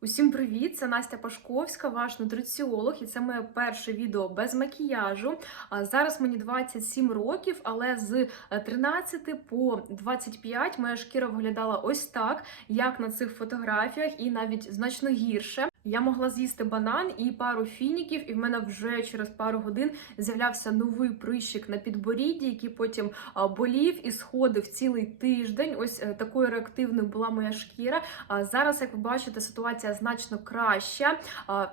Усім привіт! Це Настя Пашковська, ваш нутриціолог, і це моє перше відео без макіяжу. Зараз мені 27 років, але з 13 по 25 моя шкіра виглядала ось так, як на цих фотографіях, і навіть значно гірше. Я могла з'їсти банан і пару фініків, і в мене вже через пару годин з'являвся новий прищик на підборідді, який потім болів і сходив цілий тиждень. Ось е, такою реактивною була моя шкіра. А зараз, як ви бачите, ситуація значно краща.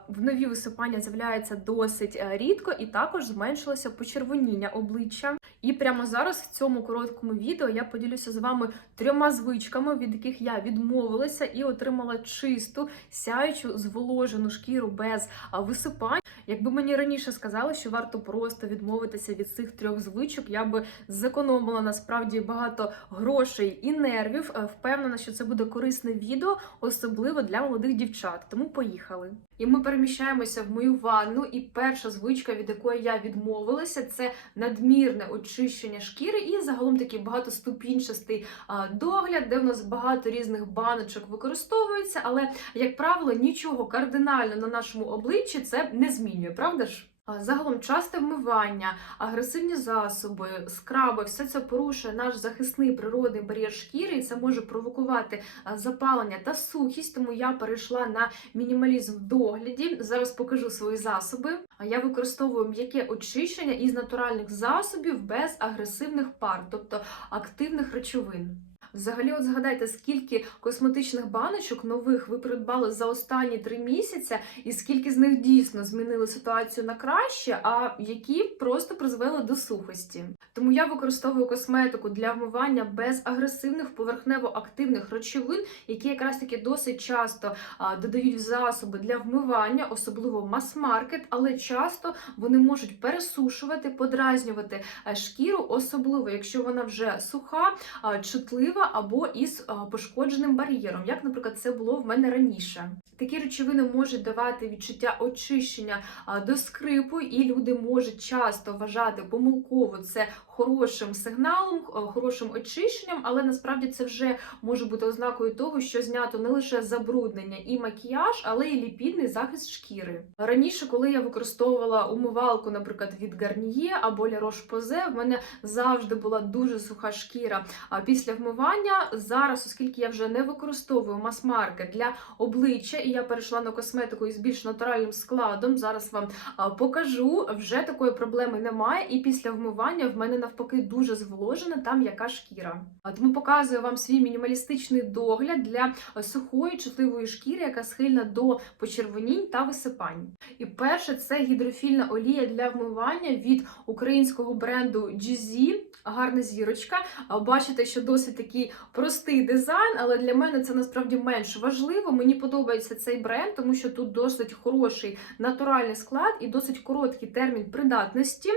В нові висипання з'являється досить е, рідко, і також зменшилося почервоніння обличчя. І прямо зараз в цьому короткому відео я поділюся з вами трьома звичками, від яких я відмовилася і отримала чисту, сяючу, зволожену шкіру без висипань. Якби мені раніше сказали, що варто просто відмовитися від цих трьох звичок, я би зекономила насправді багато грошей і нервів. Е, Впевнена, що це буде корисне відео, особливо для молодих дівчат. Тому поїхали. І ми переміщаємося в мою ванну. І перша звичка, від якої я відмовилася, це надмірне очищення шкіри і загалом такий багатоступінчастий догляд, де в нас багато різних баночок використовується, але як правило нічого кардинально на нашому обличчі це не змінює, правда ж? Загалом часте вмивання, агресивні засоби, скраби, все це порушує наш захисний природний бар'єр шкіри, і це може провокувати запалення та сухість. Тому я перейшла на мінімалізм в догляді. Зараз покажу свої засоби. Я використовую м'яке очищення із натуральних засобів без агресивних пар, тобто активних речовин. Взагалі, от згадайте, скільки косметичних баночок нових ви придбали за останні три місяці, і скільки з них дійсно змінили ситуацію на краще, а які просто призвели до сухості. Тому я використовую косметику для вмивання без агресивних поверхнево-активних речовин, які якраз таки досить часто додають в засоби для вмивання, особливо мас-маркет, але часто вони можуть пересушувати, подразнювати е, шкіру, особливо якщо вона вже суха, а, або із пошкодженим бар'єром, як, наприклад, це було в мене раніше. Такі речовини можуть давати відчуття очищення до скрипу, і люди можуть часто вважати помилково це хорошим сигналом, хорошим очищенням, але насправді це вже може бути ознакою того, що знято не лише забруднення і макіяж, але й ліпідний захист шкіри. Раніше, коли я використовувала умивалку, наприклад, від Garnier або La Roche-Posay, в мене завжди була дуже суха шкіра. Після вмивання зараз, оскільки я вже не використовую мас-маркет для обличчя, і я перейшла на косметику із більш натуральним складом. Зараз вам покажу. Вже такої проблеми немає. І після вмивання в мене навпаки дуже зволожена та м'яка шкіра. Тому показую вам свій мінімалістичний догляд для сухої чутливої шкіри, яка схильна до почервонінь та висипань. І перше це гідрофільна олія для вмивання від українського бренду GZ. Гарна зірочка. Бачите, що досить такий простий дизайн, але для мене це насправді менш важливо. Мені подобається цей бренд, тому що тут досить хороший натуральний склад і досить короткий термін придатності.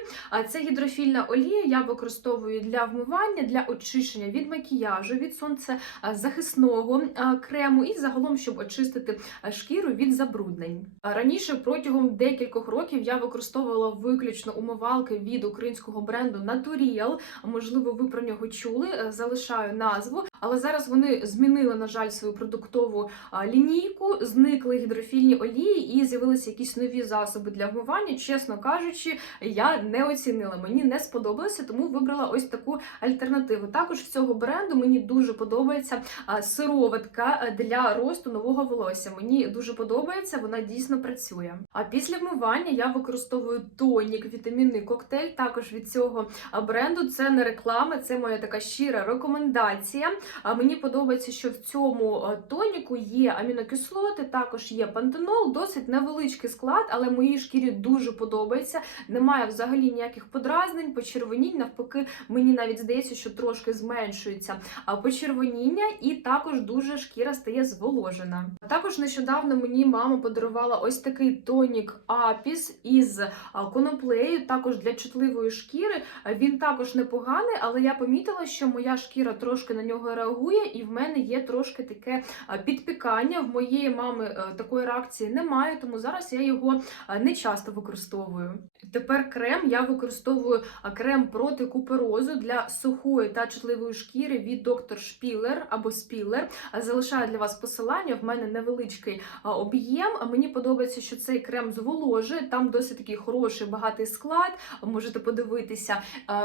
Це гідрофільна олія. Я використовую для вмивання, для очищення від макіяжу, від сонцезахисного крему і загалом, щоб очистити шкіру від забруднень. Раніше протягом декількох років я використовувала виключно умивалки від українського бренду Naturiel. Можливо, ви про нього чули. Е, Залишаю назву, але зараз вони змінили, на жаль, свою продуктову лінійку, зникли гідрофільні олії і з'явилися якісь нові засоби для вмивання. Чесно кажучи, я не оцінила. Мені не сподобалося, тому вибрала ось таку альтернативу. Також в цього бренду мені дуже подобається сироватка для росту нового волосся. Мені дуже подобається, вона дійсно працює. А після вмивання я використовую тонік, вітамінний коктейль. Також від цього бренду це не реклама, це моя така щира рекомендація. А мені подобається, що в цьому е, тоніку є амінокислоти, також є пантенол, досить невеличкий склад, але моїй шкірі дуже подобається. Немає взагалі ніяких подразнень, почервонінь. Навпаки, мені навіть здається, що трошки зменшується почервоніння, і також дуже шкіра стає зволожена. Також нещодавно мені мама подарувала ось такий тонік Апіс із коноплею, також для чутливої шкіри. Він також непоганий, але я помітила, що моя шкіра трошки на нього реагує, і в мене є трошки таке підпікання. В моєї мами е, такої реакції немає, тому зараз я його не часто використовую. Тепер крем я використовую крем проти куперозу для сухої та чутливої шкіри від доктор Шпілер або Спілер. Залишаю для вас посилання. В мене невеличкий об'єм. Мені подобається, що цей крем зволожує. Там досить такий хороший багатий склад. Можете подивитися.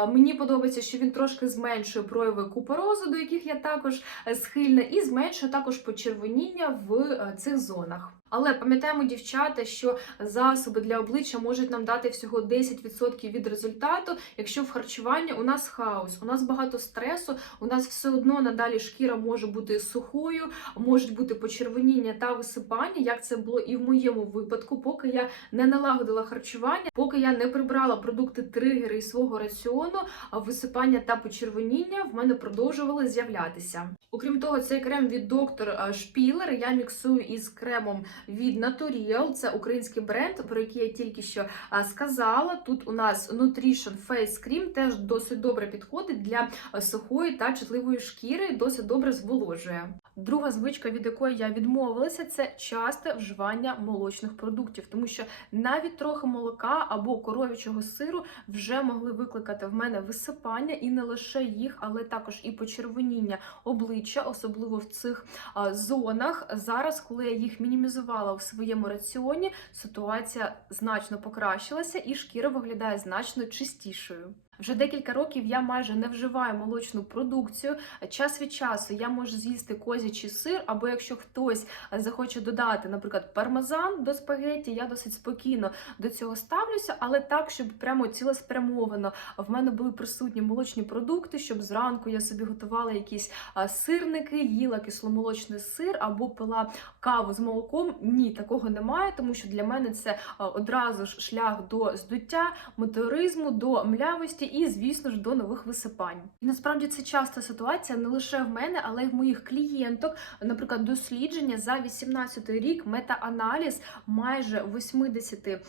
Мені подобається, що він трошки зменшує прояви куперозу, до яких я також е, схильна, і зменшує також почервоніння в е, цих зонах. Але пам'ятаємо, дівчата, що засоби для обличчя можуть нам дати всього 10% від результату, якщо в харчуванні у нас хаос, у нас багато стресу, у нас все одно надалі шкіра може бути сухою, можуть бути почервоніння та висипання, як це було і в моєму випадку, поки я не налагодила харчування, поки я не прибрала продукти тригери із свого раціону, висипання та почервоніння в мене продовжували з'являтися. Окрім того, цей крем від доктор Шпілер я міксую із кремом від Naturiel. Це український бренд, про який я тільки що а, сказала. Тут у нас Nutrition Face Cream теж досить добре підходить для сухої та чутливої шкіри, досить добре зволожує. Друга звичка, від якої я відмовилася, це часте вживання молочних продуктів, тому що навіть трохи молока або коров'ячого сиру вже могли викликати в мене висипання, і не лише їх, але також і почервоніння обличчя, особливо в цих а, зонах. Зараз, коли я їх мінімізувала в своєму раціоні, ситуація значно покращилася, і шкіра виглядає значно чистішою. Вже декілька років я майже не вживаю молочну продукцію. Час від часу я можу з'їсти козячий сир, або якщо хтось захоче додати, наприклад, пармезан до спагетті, я досить спокійно до цього ставлюся, але так, щоб прямо цілеспрямовано в мене були присутні молочні продукти, щоб зранку я собі готувала якісь сирники, їла кисломолочний сир або пила каву з молоком. Ні, такого немає, тому що для мене це одразу ж шлях до здуття, метеоризму, до млявості і, звісно ж, до нових висипань. І насправді це часта ситуація не лише в мене, але й в моїх клієнток. Наприклад, дослідження за 18 рік мета-аналіз майже 80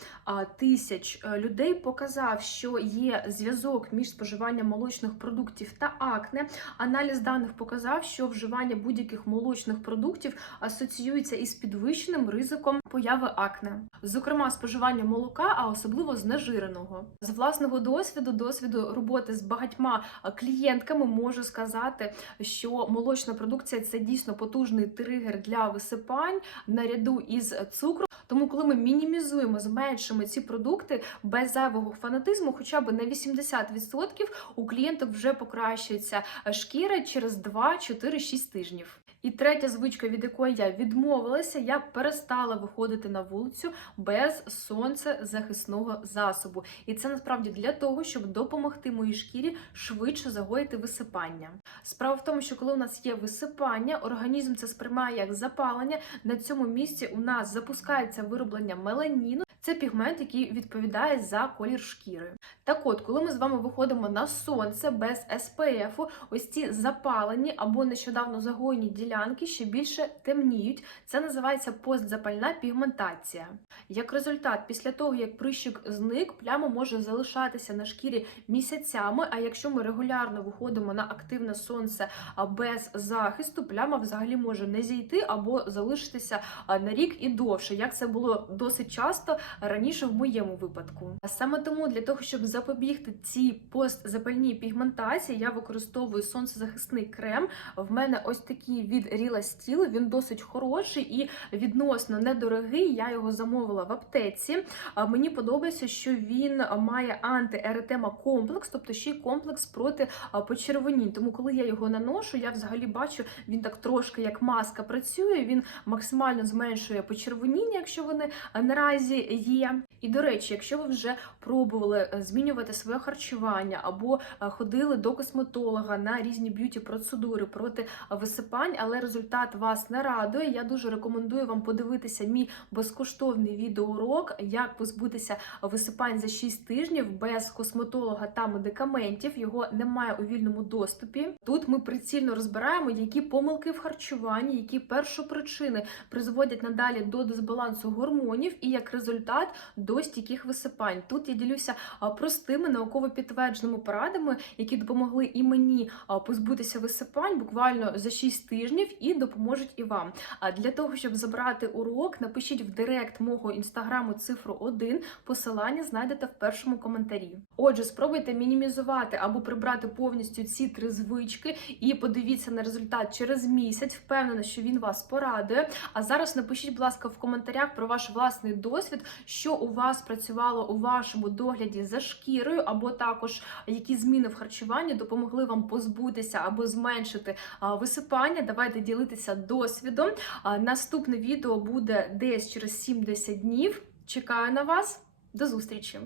тисяч е, людей показав, що є зв'язок між споживанням молочних продуктів та акне. Аналіз даних показав, що вживання будь-яких молочних продуктів асоціюється із підвищеним ризиком появи акне, зокрема споживання молока, а особливо знежиреного. З власного досвіду, досвіду роботи з багатьма клієнтками, можу сказати, що молочна продукція це дійсно потужний тригер для висипань наряду із цукром. Тому, коли ми мінімізуємо, зменшимо ці продукти без зайвого фанатизму, хоча б на 80%, у клієнток вже покращується шкіра через 2, 4, 6 тижнів. І третя звичка, від якої я відмовилася, я перестала виходити на вулицю без сонцезахисного засобу. І це насправді для того, щоб допомогти моїй шкірі швидше загоїти висипання. Справа в тому, що коли у нас є висипання, організм це сприймає як запалення. На цьому місці у нас запускається вироблення меланіну. Це пігмент, який відповідає за колір шкіри. Так от, коли ми з вами виходимо на сонце без СПФ, ось ці запалені або нещодавно загоєні ділянки ще більше темніють. Це називається постзапальна пігментація. Як результат, після того як прищик зник, пляма може залишатися на шкірі місяцями. А якщо ми регулярно виходимо на активне сонце без захисту, пляма взагалі може не зійти або залишитися на рік і довше, як це було досить часто раніше в моєму випадку. А саме тому для того, щоб запобігти цій постзапальній пігментації, я використовую сонцезахисний крем. В мене ось такий від Rila Steel, він досить хороший і відносно недорогий. Я його замовила в аптеці. А Мені подобається, що він має антиеретема комплекс, тобто ще й комплекс проти почервонінь. Тому, коли я його наношу, я взагалі бачу, він так трошки як маска працює. Він максимально зменшує почервоніння, якщо вони наразі є. І до речі, якщо ви вже пробували е, змінювати своє харчування або е, ходили до косметолога на різні б'юті процедури проти е, висипань, але результат вас не радує. Я дуже рекомендую вам подивитися мій безкоштовний відеоурок, як позбутися висипань за 6 тижнів без косметолога та медикаментів. Його немає у вільному доступі. Тут ми прицільно розбираємо, які помилки в харчуванні, які першопричини призводять надалі до дисбалансу гормонів, і як результат результат до стійких висипань. Тут я ділюся простими науково підтвердженими порадами, які допомогли і мені позбутися висипань буквально за 6 тижнів і допоможуть і вам. А для того, щоб забрати урок, напишіть в директ мого інстаграму цифру 1, посилання знайдете в першому коментарі. Отже, спробуйте мінімізувати або прибрати повністю ці три звички і подивіться на результат через місяць. Впевнена, що він вас порадує. А зараз напишіть, будь ласка, в коментарях про ваш власний досвід, що у вас працювало у вашому догляді за шкірою, або також які зміни в харчуванні допомогли вам позбутися або зменшити висипання. Давайте ділитися досвідом. Наступне відео буде десь через 7-10 днів. Чекаю на вас. До зустрічі!